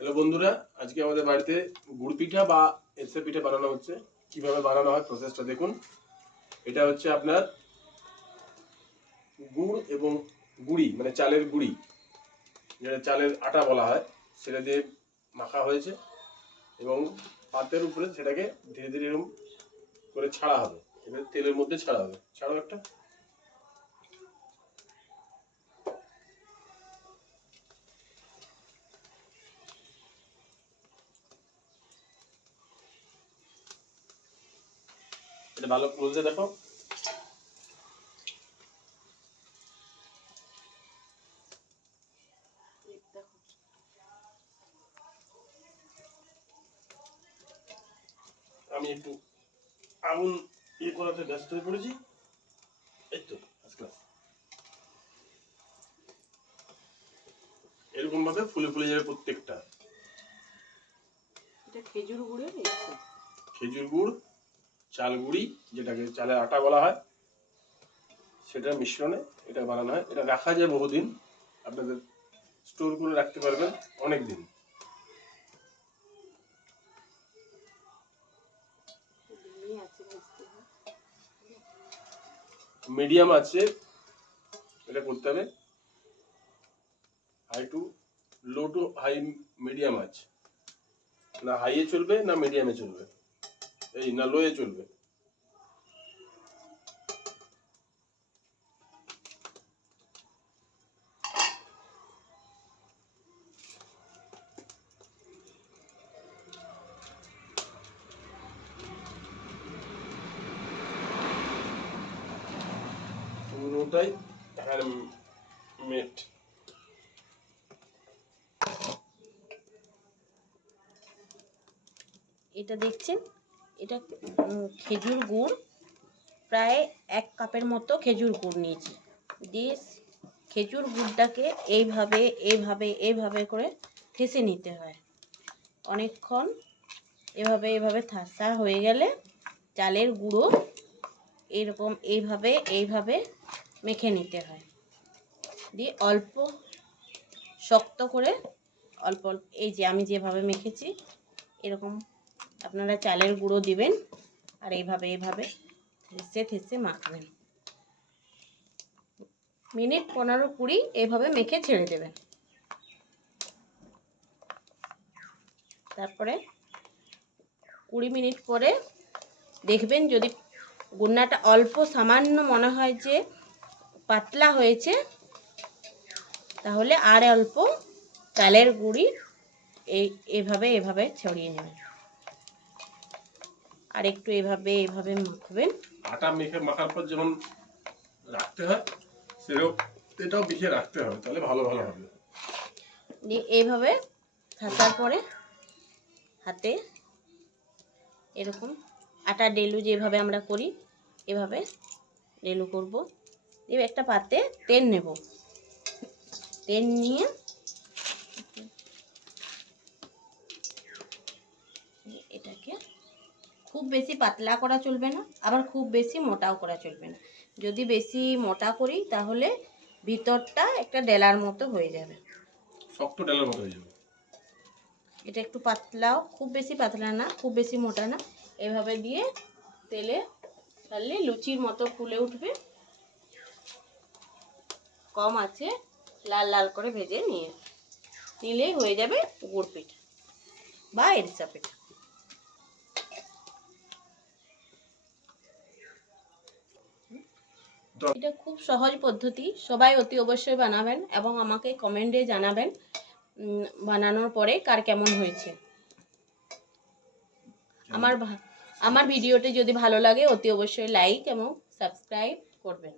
Hello বন্ধুরা, আজকে আমাদের বাড়িতে গুড় পিঠা বা এরসা পিঠা বানানো হচ্ছে। কিভাবে বানানো হয় প্রসেসটা দেখুন। এটা হচ্ছে আপনার গুড় এবং গুড়ি, মানে চালের গুড়ি, যেটা চালের আটা বলা হয়, সেটা দিয়ে মাখা হয়েছে এবং পাতের উপরে সেটাকে ধীরে ধীরে এরকম করে ছাড়া হবে। এবার তেলের মধ্যে ছাড়া হবে। ছাড়াও একটা এটা ভালো ক্লোজে দেখো। আমি একটু আগুন করাতে ব্যস্ত হয়ে পড়েছি। এই তো এরকম ভাবে ফুলে ফুলে যাবে প্রত্যেকটা। এটা খেজুর গুড়ের খেজুর গুড়, চাল গুঁড়ি, যেটাকে চালের আটা বলা হয়, সেটার মিশ্রণে এটা বানানো হয়। এটা রাখা যায় বহুদিন, আপনাদের স্টোর করে রাখতে পারবেন অনেক দিন। মিডিয়াম আছে এটা করতে হবে, high to low to high medium আছে, না হাইয়ে চলবে না মিডিয়ামে চলবে, এই না লোয়ে চলবে। পুরোটাই হ্যান্ডমেড। এটা দেখছেন, এটা খেজুর গুড়, প্রায় 1 কাপের মতো খেজুর গুড় নিয়েছি। দিয়ে খেজুর গুড়টাকে এইভাবে এইভাবে এইভাবে করে ঠেসে নিতে হয় অনেকক্ষণ। এভাবে এইভাবে ঠাসা হয়ে গেলে চালের গুঁড়ো এরকম এইভাবে এইভাবে মেখে নিতে হয়। দিয়ে অল্প শক্ত করে অল্প অল্প, এই যে আমি যেভাবে মেখেছি এরকম আপনারা চালের গুঁড়ো দিবেন আর এইভাবে এইভাবে থেসে থেসে মাখবেন। মিনিট 15-20 এইভাবে মেখে ছেড়ে দেবেন। তারপরে 20 মিনিট পরে দেখবেন, যদি গুন্নাটা অল্প সামান্য মনে হয় যে পাতলা হয়েছে, তাহলে আর অল্প চালের গুঁড়ি এইভাবে এভাবে ছড়িয়ে নেবেন আর একটু এভাবে এভাবে মাখবেন। আটা মেখে মাখার পর যেমন রাখতে হয় সেরকম এটাও মেখে রাখতে হবে, তাহলে ভালো ভালো হবে। এইভাবে থাকার পরে হাতে এরকম আটা ডেলু যেভাবে আমরা করি এভাবে ডেলু করব। দিয়ে একটা পাত্রে তেল নেব, তেল নিয়ে এটাকে খুব বেশি পাতলা করা চলবে না, আবার খুব বেশি মোটাও করা চলবে না। যদি বেশি মোটা করি তাহলে ভিতরটা একটা ডেলার মতো হয়ে যাবে, শক্ত ডেলার মতো হয়ে যাবে। এটা একটু পাতলাও, খুব বেশি পাতলা না খুব বেশি মোটা না। এভাবে দিয়ে তেলে ছাড়লে লুচির মতো ফুলে উঠবে। কম আছে লাল লাল করে ভেজে নিলেই হয়ে যাবে গুড় পিঠা বা এরসা পিঠা। এটা খুব সহজ পদ্ধতি, সবাই অতি অবশ্যই বানাবেন এবং আমাকে কমেন্টে জানাবেন বানানোর পরে কার কেমন হয়েছে। আমার ভিডিওটি যদি ভালো লাগে অতি অবশ্যই লাইক এবং সাবস্ক্রাইব করবেন।